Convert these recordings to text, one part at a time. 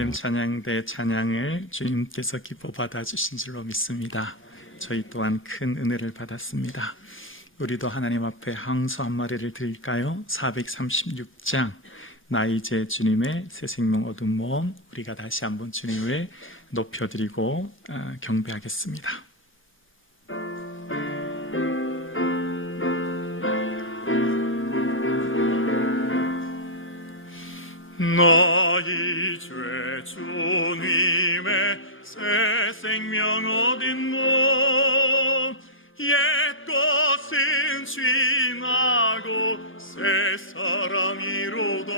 예루살렘 찬양대 찬양을 주님께서 기뻐 받아주신 줄로 믿습니다. 저희 또한 큰 은혜를 받았습니다. 우리도 하나님 앞에 항소 한 마리를 드릴까요? 436장 나 이제 주님의 새 생명 얻은 몸, 우리가 다시 한번 주님을 높여드리고 경배하겠습니다. 나 이제 주님의 새 생명 얻은 몸, 옛것은 지나고 새 사람이로다.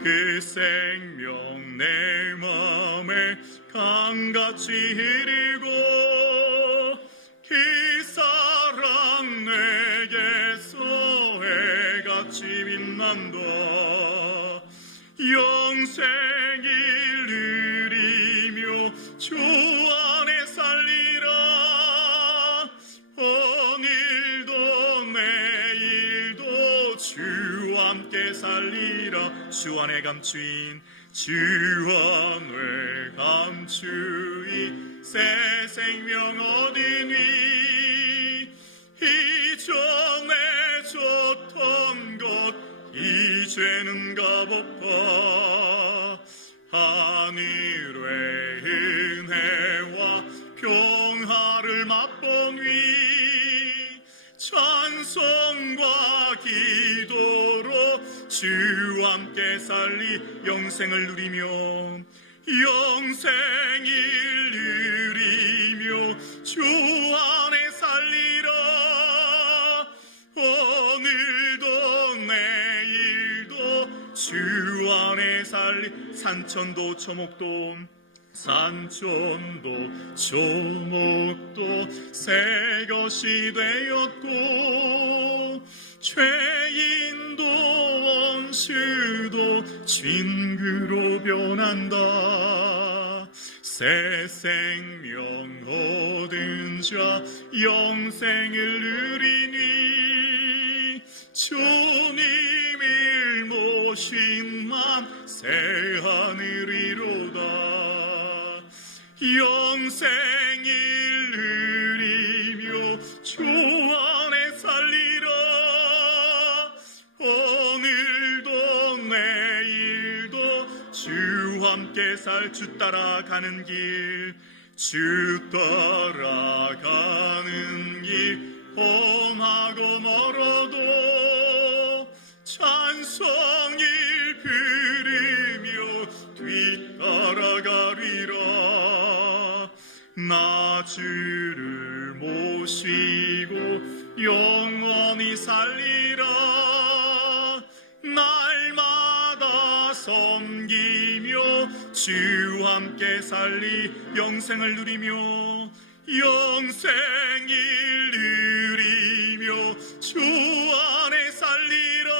그 생명 내 맘에 강같이 흐르고 그 사랑 내게서 해같이 빛난다. 영생을 누리며 주 안에 살리라. 오늘도 내일도 주와 함께 살리라. 주 안에 감추인 주 안에 감추인 새 생명 얻으니 이전에 줬던 것 이제는 값없다. 하늘의 은혜와 평화를 맛보니 찬송과 기도로 주와 함께 살리 영생을 누리며 주 안에 살리라. 오늘도 내일도 주 안에 살리. 산천도 초목도 새 것이 되었고 죄인도 원수도 친구로 변한다. 새 생명 얻은 자 영생을 누리니 주님을 모신 맘 새 하늘이로다. 영생을 누리며 주 안에 살리라. 오늘도 내일도 주와 함께 살. 주 따라가는 길, 주 따라가는 길 험하고 멀어도 찬송을 부르며 뒤따라가리라. 나 주를 모시고 영원히 살리라. 날마다 섬기며 주와 함께 살리 영생을 누리며 주 안에 살리라.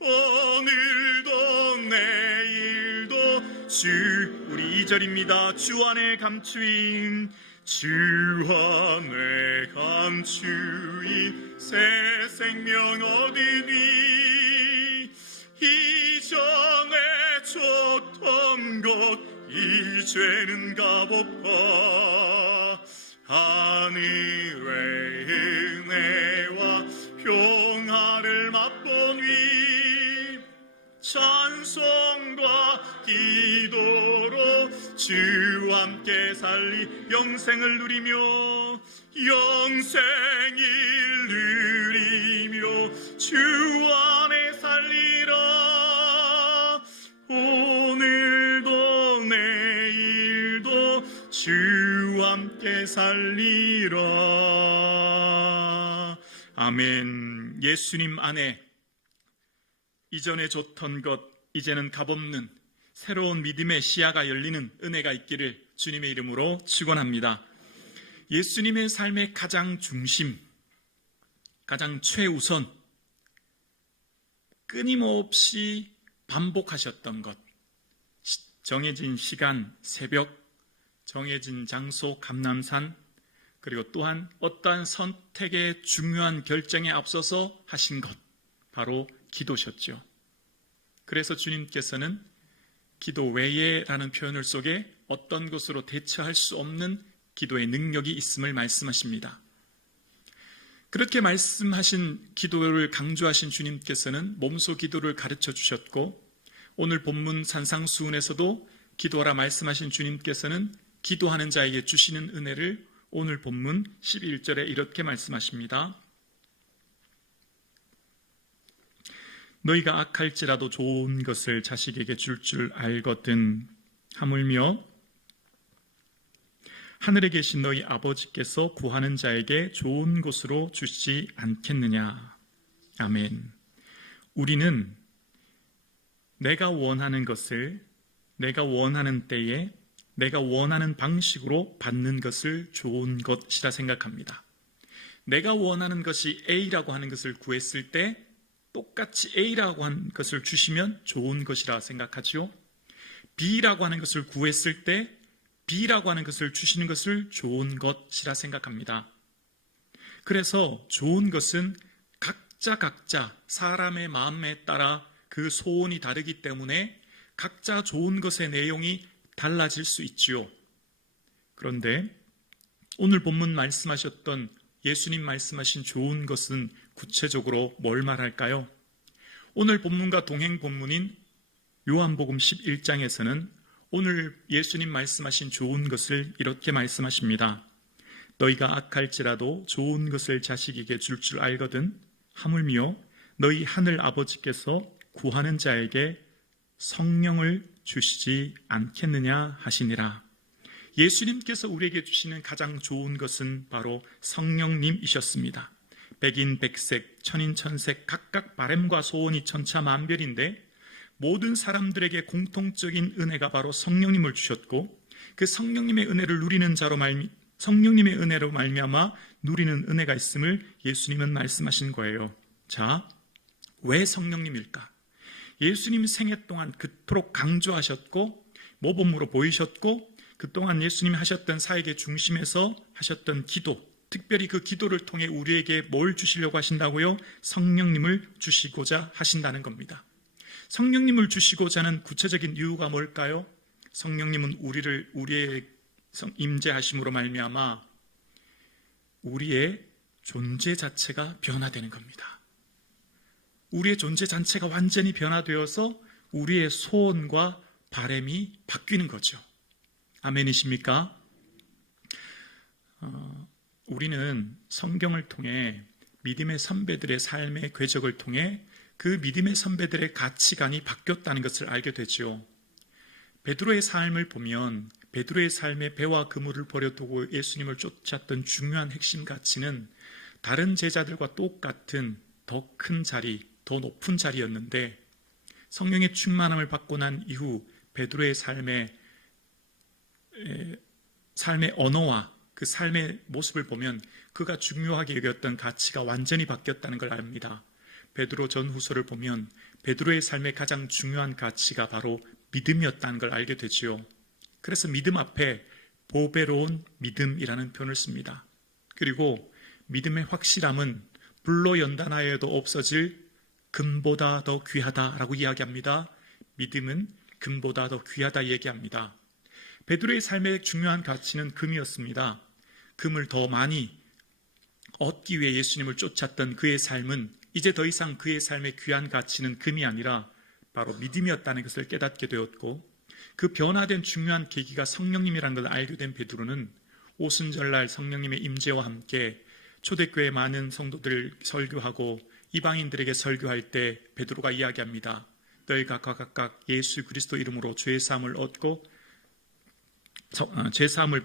오늘도 내일도 우리 2절입니다. 주 안에 감추인 주 안에 감추인 새 생명 얻으니 이전에 줬던 것 이제는 값없다. 하늘의 은혜와 평화를 맛보니 찬송과 기도로 주와 함께 살리 영생을 누리며 주 안에 살리라. 오늘도 내일도 주와 함께 살리라. 아멘. 예수님 안에 이전에 줬던 것 이제는 값없는 새로운 믿음의 시야가 열리는 은혜가 있기를 주님의 이름으로 축원합니다. 예수님의 삶의 가장 중심, 가장 최우선, 끊임없이 반복하셨던 것, 정해진 시간 새벽, 정해진 장소 감람산, 그리고 또한 어떠한 선택의 중요한 결정에 앞서서 하신 것, 바로 기도셨죠. 그래서 주님께서는 기도 외에라는 표현을 속에 어떤 것으로 대처할 수 없는 기도의 능력이 있음을 말씀하십니다. 그렇게 말씀하신 기도를 강조하신 주님께서는 몸소 기도를 가르쳐 주셨고, 오늘 본문 산상수훈에서도 기도하라 말씀하신 주님께서는 기도하는 자에게 주시는 은혜를 오늘 본문 11절에 이렇게 말씀하십니다. 너희가 악할지라도 좋은 것을 자식에게 줄 알거든 하물며 하늘에 계신 너희 아버지께서 구하는 자에게 좋은 것으로 주시지 않겠느냐. 아멘. 우리는 내가 원하는 것을 내가 원하는 때에 내가 원하는 방식으로 받는 것을 좋은 것이라 생각합니다. 내가 원하는 것이 A라고 하는 것을 구했을 때 똑같이 A라고 하는 것을 주시면 좋은 것이라 생각하지요. B라고 하는 것을 구했을 때 B라고 하는 것을 주시는 것을 좋은 것이라 생각합니다. 그래서 좋은 것은 각자 사람의 마음에 따라 그 소원이 다르기 때문에 각자 좋은 것의 내용이 달라질 수 있지요. 그런데 오늘 본문 말씀하셨던 예수님 말씀하신 좋은 것은 구체적으로 뭘 말할까요? 오늘 본문과 동행 본문인 요한복음 11장에서는 오늘 예수님 말씀하신 좋은 것을 이렇게 말씀하십니다. 너희가 악할지라도 좋은 것을 자식에게 줄 알거든 하물며 너희 하늘 아버지께서 구하는 자에게 성령을 주시지 않겠느냐 하시니라. 예수님께서 우리에게 주시는 가장 좋은 것은 바로 성령님이셨습니다. 백인 백색, 천인 천색 각각 바램과 소원이 천차만별인데 모든 사람들에게 공통적인 은혜가 바로 성령님을 주셨고, 그 성령님의 은혜를 누리는 자로 성령님의 은혜로 말미암아 누리는 은혜가 있음을 예수님은 말씀하신 거예요. 자, 왜 성령님일까? 예수님 생애 동안 그토록 강조하셨고 모범으로 보이셨고 그동안 예수님이 하셨던 사역의 중심에서 하셨던 기도, 특별히 그 기도를 통해 우리에게 뭘 주시려고 하신다고요? 성령님을 주시고자 하신다는 겁니다. 성령님을 주시고자 하는 구체적인 이유가 뭘까요? 성령님은 우리의 임재하심으로 말미암아 우리의 존재 자체가 변화되는 겁니다. 우리의 존재 자체가 완전히 변화되어서 우리의 소원과 바람이 바뀌는 거죠. 아멘이십니까? 우리는 성경을 통해 믿음의 선배들의 삶의 궤적을 통해 그 믿음의 선배들의 가치관이 바뀌었다는 것을 알게 되죠. 베드로의 삶을 보면 베드로의 삶에 배와 그물을 버려두고 예수님을 쫓았던 중요한 핵심 가치는 다른 제자들과 똑같은 더 큰 자리, 더 높은 자리였는데 성령의 충만함을 받고 난 이후 베드로의 삶의 언어와 그 삶의 모습을 보면 그가 중요하게 여겼던 가치가 완전히 바뀌었다는 걸 압니다. 베드로 전후서를 보면 베드로의 삶의 가장 중요한 가치가 바로 믿음이었다는 걸 알게 되지요. 그래서 믿음 앞에 보배로운 믿음이라는 표현을 씁니다. 그리고 믿음의 확실함은 불로 연단하여도 없어질 금보다 더 귀하다라고 이야기합니다. 믿음은 금보다 더 귀하다 얘기합니다. 베드로의 삶의 중요한 가치는 금이었습니다. 금을 더 많이 얻기 위해 예수님을 쫓았던 그의 삶은 이제 더 이상 그의 삶의 귀한 가치는 금이 아니라 바로 믿음이었다는 것을 깨닫게 되었고, 그 변화된 중요한 계기가 성령님이라는 걸 알게 된 베드로는 오순절날 성령님의 임재와 함께 초대교회 많은 성도들을 설교하고 이방인들에게 설교할 때 베드로가 이야기합니다. 너희가 각각 예수 그리스도 이름으로 죄사함을 얻고 죄사함을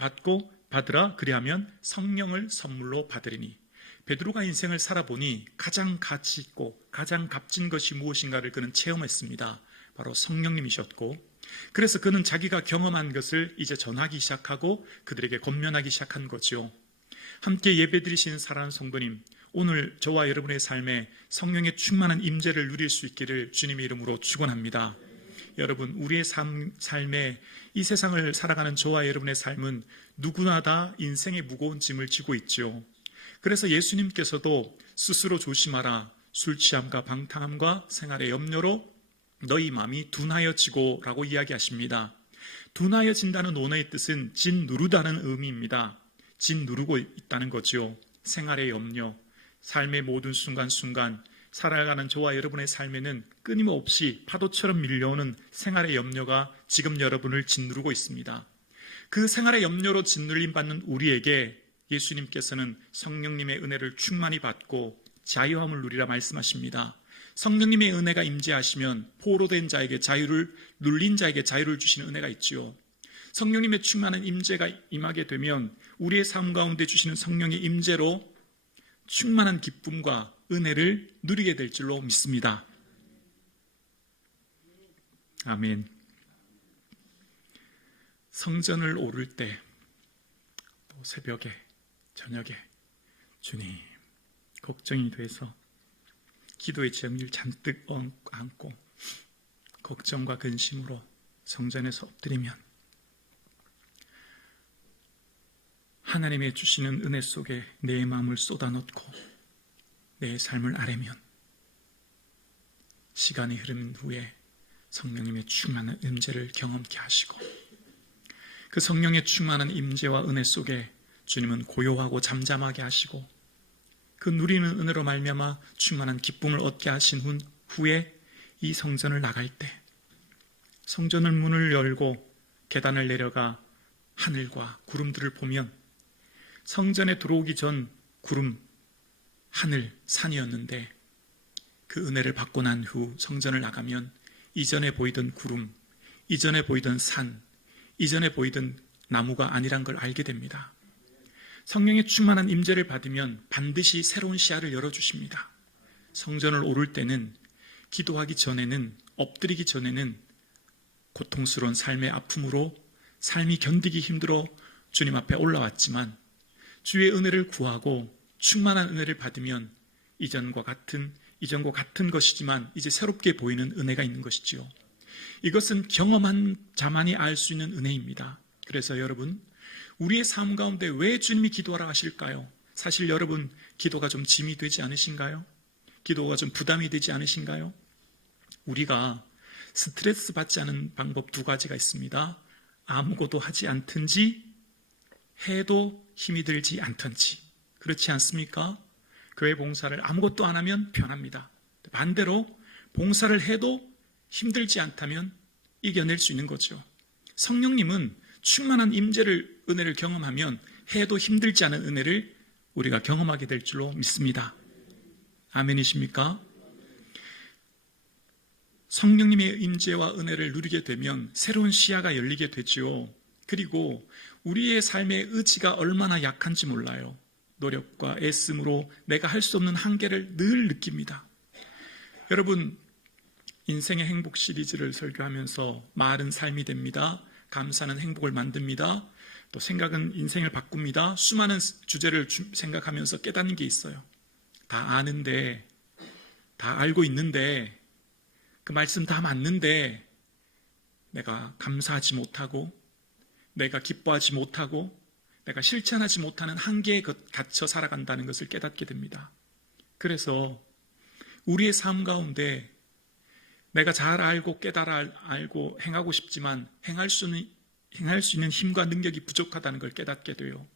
받으라. 그리하면 성령을 선물로 받으리니. 베드로가 인생을 살아보니 가장 가치 있고 가장 값진 것이 무엇인가를 그는 체험했습니다. 바로 성령님이셨고, 그래서 그는 자기가 경험한 것을 이제 전하기 시작하고 그들에게 권면하기 시작한 거죠. 함께 예배드리시는 사랑하는 성도님, 오늘 저와 여러분의 삶에 성령의 충만한 임재를 누릴 수 있기를 주님의 이름으로 축원합니다. 여러분, 우리의 삶에 이 세상을 살아가는 저와 여러분의 삶은 누구나 다 인생의 무거운 짐을 지고 있죠. 그래서 예수님께서도 스스로 조심하라, 술 취함과 방탕함과 생활의 염려로 너희 마음이 둔하여지고 라고 이야기하십니다. 둔하여진다는 원어의 뜻은 짓누르다는 의미입니다. 짓누르고 있다는 거죠. 생활의 염려, 삶의 모든 순간순간 살아가는 저와 여러분의 삶에는 끊임없이 파도처럼 밀려오는 생활의 염려가 지금 여러분을 짓누르고 있습니다. 그 생활의 염려로 짓눌림 받는 우리에게 예수님께서는 성령님의 은혜를 충만히 받고 자유함을 누리라 말씀하십니다. 성령님의 은혜가 임재하시면 포로된 자에게 자유를, 눌린 자에게 자유를 주시는 은혜가 있지요. 성령님의 충만한 임재가 임하게 되면 우리의 삶 가운데 주시는 성령의 임재로 충만한 기쁨과 은혜를 누리게 될 줄로 믿습니다. 아멘. 성전을 오를 때, 또 새벽에, 저녁에 주님 걱정이 돼서 기도의 정리를 잔뜩 안고 걱정과 근심으로 성전에서 엎드리면 하나님의 주시는 은혜 속에 내 마음을 쏟아놓고 내 삶을 아뢰면 시간이 흐른 후에 성령님의 충만한 임재를 경험케 하시고 그 성령의 충만한 임재와 은혜 속에 주님은 고요하고 잠잠하게 하시고 그 누리는 은혜로 말미암아 충만한 기쁨을 얻게 하신 후에 이 성전을 나갈 때 성전을 문을 열고 계단을 내려가 하늘과 구름들을 보면 성전에 들어오기 전 구름, 하늘, 산이었는데 그 은혜를 받고 난 후 성전을 나가면 이전에 보이던 구름, 이전에 보이던 산, 이전에 보이던 나무가 아니란 걸 알게 됩니다. 성령의 충만한 임재를 받으면 반드시 새로운 시야를 열어주십니다. 성전을 오를 때는 기도하기 전에는, 엎드리기 전에는 고통스러운 삶의 아픔으로 삶이 견디기 힘들어 주님 앞에 올라왔지만 주의 은혜를 구하고 충만한 은혜를 받으면 이전과 같은 것이지만 이제 새롭게 보이는 은혜가 있는 것이지요. 이것은 경험한 자만이 알 수 있는 은혜입니다. 그래서 여러분, 우리의 삶 가운데 왜 주님이 기도하라 하실까요? 사실 여러분, 기도가 좀 짐이 되지 않으신가요? 기도가 좀 부담이 되지 않으신가요? 우리가 스트레스 받지 않은 방법 두 가지가 있습니다. 아무것도 하지 않든지 해도 힘이 들지 않든지. 그렇지 않습니까? 교회 봉사를 아무것도 안 하면 편합니다. 반대로 봉사를 해도 힘들지 않다면 이겨낼 수 있는 거죠. 성령님은 충만한 임재를, 은혜를 경험하면 해도 힘들지 않은 은혜를 우리가 경험하게 될 줄로 믿습니다. 아멘이십니까? 성령님의 임재와 은혜를 누리게 되면 새로운 시야가 열리게 되죠. 그리고 우리의 삶의 의지가 얼마나 약한지 몰라요. 노력과 애씀으로 내가 할 수 없는 한계를 늘 느낍니다. 여러분, 인생의 행복 시리즈를 설교하면서 말은 삶이 됩니다. 감사는 행복을 만듭니다. 또 생각은 인생을 바꿉니다. 수많은 주제를 생각하면서 깨닫는 게 있어요. 다 아는데, 다 알고 있는데, 그 말씀 다 맞는데 내가 감사하지 못하고 내가 기뻐하지 못하고 내가 실천하지 못하는 한계에 갇혀 살아간다는 것을 깨닫게 됩니다. 그래서 우리의 삶 가운데 내가 잘 알고 깨달아 알고 행하고 싶지만 행할 수 있는 힘과 능력이 부족하다는 걸 깨닫게 돼요.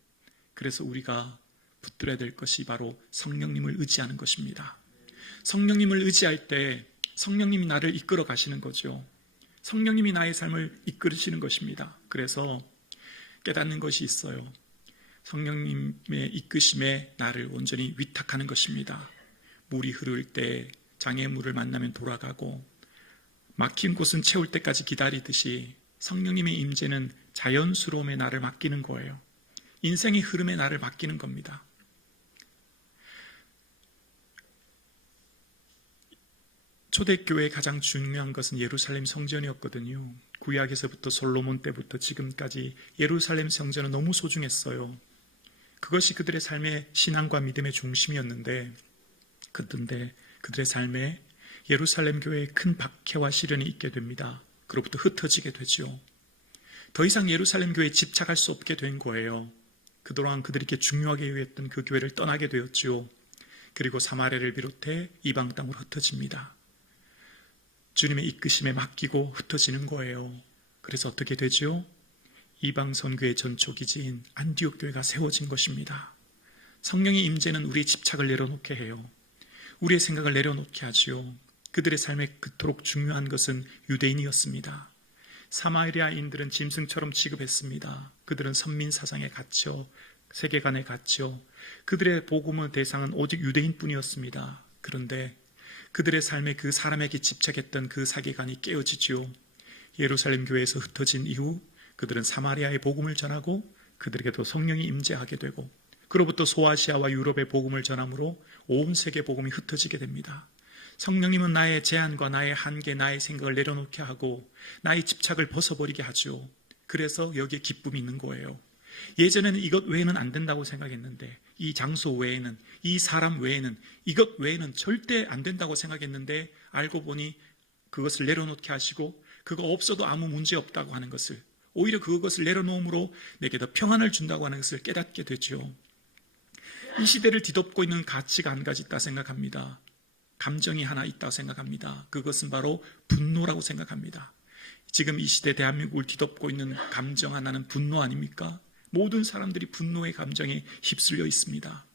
그래서 우리가 붙들어야 될 것이 바로 성령님을 의지하는 것입니다. 성령님을 의지할 때 성령님이 나를 이끌어 가시는 거죠. 성령님이 나의 삶을 이끌으시는 것입니다. 그래서 깨닫는 것이 있어요. 성령님의 이끄심에 나를 온전히 위탁하는 것입니다. 물이 흐를 때 장애물을 만나면 돌아가고 막힌 곳은 채울 때까지 기다리듯이 성령님의 임재는 자연스러움에 나를 맡기는 거예요. 인생의 흐름에 나를 맡기는 겁니다. 초대교회의 가장 중요한 것은 예루살렘 성전이었거든요. 구약에서부터 솔로몬 때부터 지금까지 예루살렘 성전은 너무 소중했어요. 그것이 그들의 삶의 신앙과 믿음의 중심이었는데 그들의 삶에 예루살렘 교회에 큰 박해와 시련이 있게 됩니다. 그로부터 흩어지게 되죠. 더 이상 예루살렘 교회에 집착할 수 없게 된 거예요. 그동안 그들에게 중요하게 여겼던 그 교회를 떠나게 되었죠. 그리고 사마리아를 비롯해 이방 땅으로 흩어집니다. 주님의 이끄심에 맡기고 흩어지는 거예요. 그래서 어떻게 되죠? 이방 선교의 전초기지인 안디옥 교회가 세워진 것입니다. 성령의 임재는 우리의 집착을 내려놓게 해요. 우리의 생각을 내려놓게 하지요. 그들의 삶에 그토록 중요한 것은 유대인이었습니다. 사마리아인들은 짐승처럼 취급했습니다. 그들은 선민 사상에 갇혀 세계관에 갇혀 그들의 복음의 대상은 오직 유대인뿐이었습니다. 그런데 그들의 삶에 그 사람에게 집착했던 그 세계관이 깨어지지요. 예루살렘 교회에서 흩어진 이후 그들은 사마리아의 복음을 전하고 그들에게도 성령이 임재하게 되고 그로부터 소아시아와 유럽의 복음을 전함으로 온 세계 복음이 흩어지게 됩니다. 성령님은 나의 제한과 나의 한계, 나의 생각을 내려놓게 하고 나의 집착을 벗어버리게 하죠. 그래서 여기에 기쁨이 있는 거예요. 예전에는 이것 외에는 안 된다고 생각했는데, 이 장소 외에는, 이 사람 외에는, 이것 외에는 절대 안 된다고 생각했는데 알고 보니 그것을 내려놓게 하시고 그거 없어도 아무 문제 없다고 하는 것을, 오히려 그것을 내려놓음으로 내게 더 평안을 준다고 하는 것을 깨닫게 되죠. 이 시대를 뒤덮고 있는 가치가 한 가지 있다 생각합니다. 감정이 하나 있다고 생각합니다. 그것은 바로 분노라고 생각합니다. 지금 이 시대 대한민국을 뒤덮고 있는 감정 하나는 분노 아닙니까? 모든 사람들이 분노의 감정에 휩쓸려 있습니다.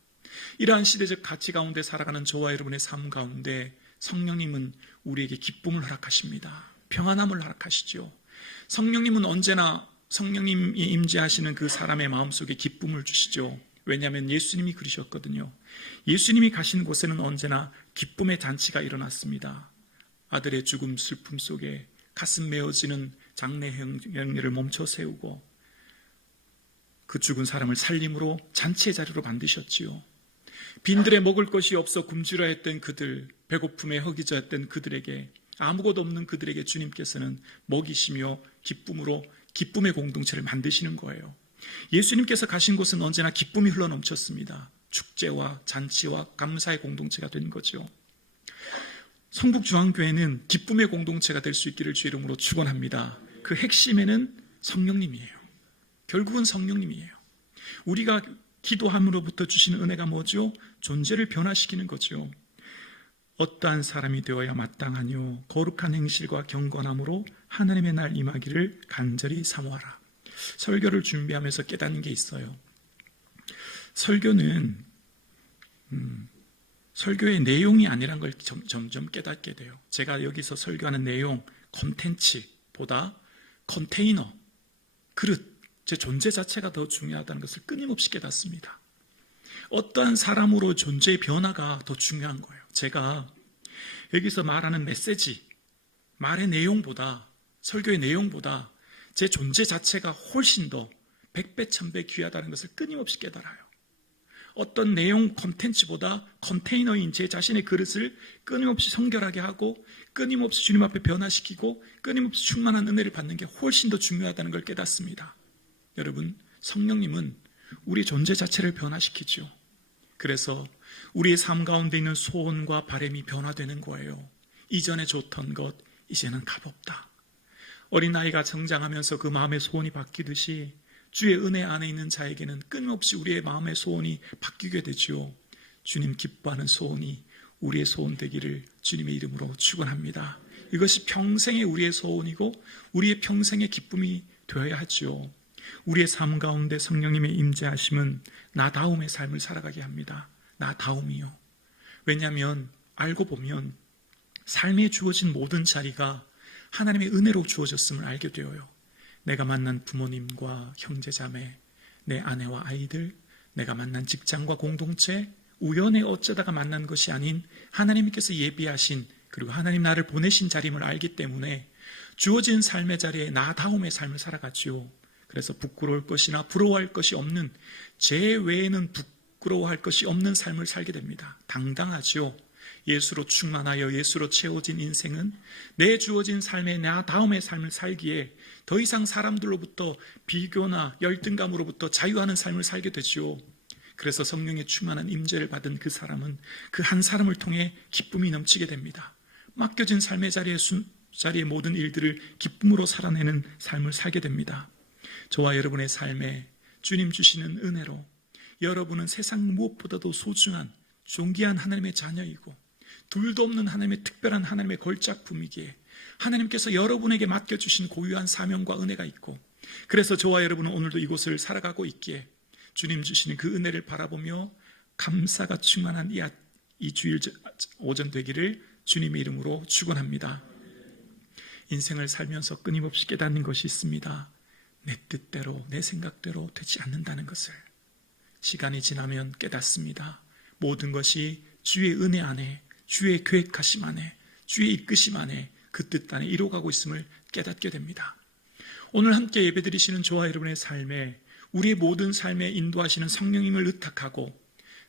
이러한 시대적 가치 가운데 살아가는 저와 여러분의 삶 가운데 성령님은 우리에게 기쁨을 허락하십니다. 평안함을 허락하시죠. 성령님은 언제나 성령님이 임재하시는 그 사람의 마음속에 기쁨을 주시죠. 왜냐하면 예수님이 그러셨거든요. 예수님이 가신 곳에는 언제나 기쁨의 잔치가 일어났습니다. 아들의 죽음 슬픔 속에 가슴 메어지는 장례 행렬을 멈춰 세우고 그 죽은 사람을 살림으로 잔치의 자리로 만드셨지요. 빈들에 먹을 것이 없어 굶주려했던 그들, 배고픔에 허기져했던 그들에게, 아무것도 없는 그들에게 주님께서는 먹이시며 기쁨으로 기쁨의 공동체를 만드시는 거예요. 예수님께서 가신 곳은 언제나 기쁨이 흘러넘쳤습니다. 축제와 잔치와 감사의 공동체가 된 거죠. 성북중앙교회는 기쁨의 공동체가 될 수 있기를 주 이름으로 축원합니다. 그 핵심에는 성령님이에요. 결국은 성령님이에요. 우리가 기도함으로부터 주시는 은혜가 뭐죠? 존재를 변화시키는 거죠. 어떠한 사람이 되어야 마땅하뇨? 거룩한 행실과 경건함으로 하나님의 날 임하기를 간절히 사모하라. 설교를 준비하면서 깨닫는 게 있어요. 설교는 설교의 내용이 아니란 걸 점점 깨닫게 돼요. 제가 여기서 설교하는 내용, 콘텐츠보다 컨테이너, 그릇, 제 존재 자체가 더 중요하다는 것을 끊임없이 깨닫습니다. 어떠한 사람으로 존재의 변화가 더 중요한 거예요. 제가 여기서 말하는 메시지, 말의 내용보다, 설교의 내용보다 제 존재 자체가 훨씬 더 100배, 1000배 귀하다는 것을 끊임없이 깨달아요. 어떤 내용 콘텐츠보다 컨테이너인 제 자신의 그릇을 끊임없이 성결하게 하고 끊임없이 주님 앞에 변화시키고 끊임없이 충만한 은혜를 받는 게 훨씬 더 중요하다는 걸 깨닫습니다. 여러분, 성령님은 우리의 존재 자체를 변화시키죠. 그래서 우리의 삶 가운데 있는 소원과 바람이 변화되는 거예요. 이전에 좋던 것 이제는 값없다. 어린아이가成장하면서 그 마음의 소원이 바뀌듯이 주의 은혜 안에 있는 자에게는 끊임없이 우리의 마음의 소원이 바뀌게 되죠. 주님 기뻐하는 소원이 우리의 소원 되기를 주님의 이름으로 축원합니다. 이것이 평생의 우리의 소원이고 우리의 평생의 기쁨이 되어야 하죠. 우리의 삶 가운데 성령님의 임재하심은 나다움의 삶을 살아가게 합니다. 나다움이요. 왜냐하면 알고 보면 삶에 주어진 모든 자리가 하나님의 은혜로 주어졌음을 알게 되어요. 내가 만난 부모님과 형제자매, 내 아내와 아이들, 내가 만난 직장과 공동체, 우연에 어쩌다가 만난 것이 아닌 하나님께서 예비하신, 그리고 하나님 나를 보내신 자림을 알기 때문에 주어진 삶의 자리에 나다움의 삶을 살아가지요. 그래서 부끄러울 것이나 부러워할 것이 없는, 제 외에는 부끄러워할 것이 없는 삶을 살게 됩니다. 당당하죠. 예수로 충만하여 예수로 채워진 인생은 내 주어진 삶의 나다움의 삶을 살기에 더 이상 사람들로부터 비교나 열등감으로부터 자유하는 삶을 살게 되죠. 그래서 성령의 충만한 임재를 받은 그 사람은 그 한 사람을 통해 기쁨이 넘치게 됩니다. 맡겨진 삶의 자리의 모든 일들을 기쁨으로 살아내는 삶을 살게 됩니다. 저와 여러분의 삶에 주님 주시는 은혜로 여러분은 세상 무엇보다도 소중한 존귀한 하나님의 자녀이고 둘도 없는 하나님의 특별한 하나님의 걸작품이기에 하나님께서 여러분에게 맡겨주신 고유한 사명과 은혜가 있고, 그래서 저와 여러분은 오늘도 이곳을 살아가고 있기에 주님 주시는 그 은혜를 바라보며 감사가 충만한 이 주일 오전 되기를 주님의 이름으로 축원합니다. 인생을 살면서 끊임없이 깨닫는 것이 있습니다. 내 뜻대로, 내 생각대로 되지 않는다는 것을 시간이 지나면 깨닫습니다. 모든 것이 주의 은혜 안에, 주의 계획하심 안에, 주의 이끄심 안에, 그 뜻 안에 이루어가고 있음을 깨닫게 됩니다. 오늘 함께 예배드리시는 저와 여러분의 삶에, 우리의 모든 삶에 인도하시는 성령님을 의탁하고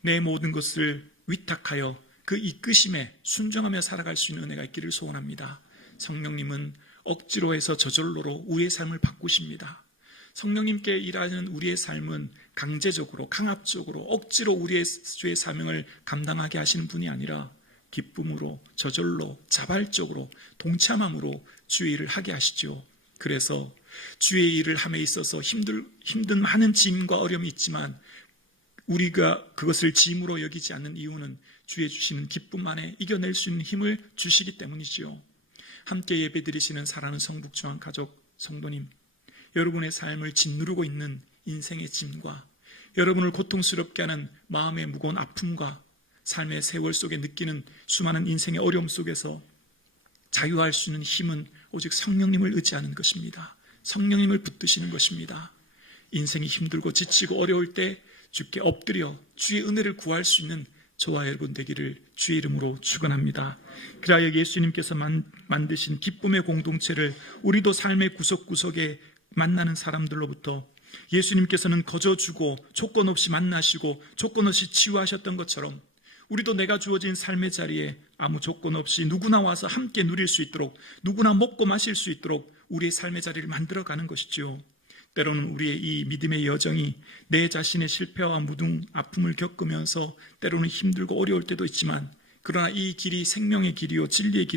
내 모든 것을 위탁하여 그 이끄심에 순종하며 살아갈 수 있는 은혜가 있기를 소원합니다. 성령님은 억지로 해서 저절로로 우리의 삶을 바꾸십니다. 성령님께 일하는 우리의 삶은 강제적으로, 강압적으로, 억지로 우리의 주의 사명을 감당하게 하시는 분이 아니라 기쁨으로, 저절로, 자발적으로, 동참함으로 주의 일을 하게 하시죠. 그래서 주의 일을 함에 있어서 힘든 많은 짐과 어려움이 있지만 우리가 그것을 짐으로 여기지 않는 이유는 주의 주시는 기쁨 안에 이겨낼 수 있는 힘을 주시기 때문이지요. 함께 예배드리시는 사랑하는 성북중앙 가족 성도님, 여러분의 삶을 짓누르고 있는 인생의 짐과 여러분을 고통스럽게 하는 마음의 무거운 아픔과 삶의 세월 속에 느끼는 수많은 인생의 어려움 속에서 자유할 수 있는 힘은 오직 성령님을 의지하는 것입니다. 성령님을 붙드시는 것입니다. 인생이 힘들고 지치고 어려울 때 주께 엎드려 주의 은혜를 구할 수 있는 저와 여러분 되기를 주의 이름으로 축원합니다. 그리하여 예수님께서 만드신 기쁨의 공동체를 우리도 삶의 구석구석에 만나는 사람들로부터 예수님께서는 거저 주고 조건 없이 만나시고 조건 없이 치유하셨던 것처럼 우리도 내가 주어진 삶의 자리에 아무 조건 없이 누구나 와서 함께 누릴 수 있도록, 누구나 먹고 마실 수 있도록 우리의 삶의 자리를 만들어가는 것이죠. 때로는 우리의 이 믿음의 여정이 내 자신의 실패와 무등 아픔을 겪으면서 때로는 힘들고 어려울 때도 있지만, 그러나 이 길이 생명의 길이요 진리의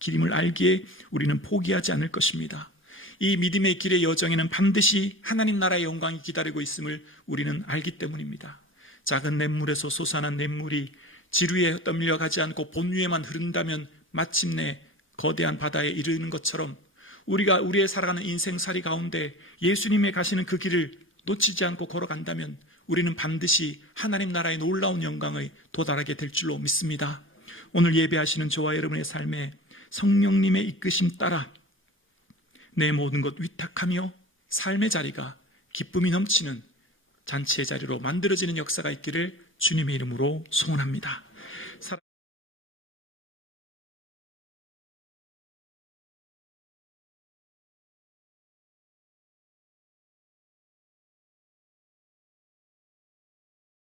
길임을 알기에 우리는 포기하지 않을 것입니다. 이 믿음의 길의 여정에는 반드시 하나님 나라의 영광이 기다리고 있음을 우리는 알기 때문입니다. 작은 냇물에서 솟아난 냇물이 지류에 떠밀려가지 않고 본위에만 흐른다면 마침내 거대한 바다에 이르는 것처럼 우리가 우리의 살아가는 인생살이 가운데 예수님의 가시는 그 길을 놓치지 않고 걸어간다면 우리는 반드시 하나님 나라의 놀라운 영광에 도달하게 될 줄로 믿습니다. 오늘 예배하시는 저와 여러분의 삶에 성령님의 이끄심 따라 내 모든 것 위탁하며 삶의 자리가 기쁨이 넘치는 잔치의 자리로 만들어지는 역사가 있기를 주님의 이름으로 소원합니다.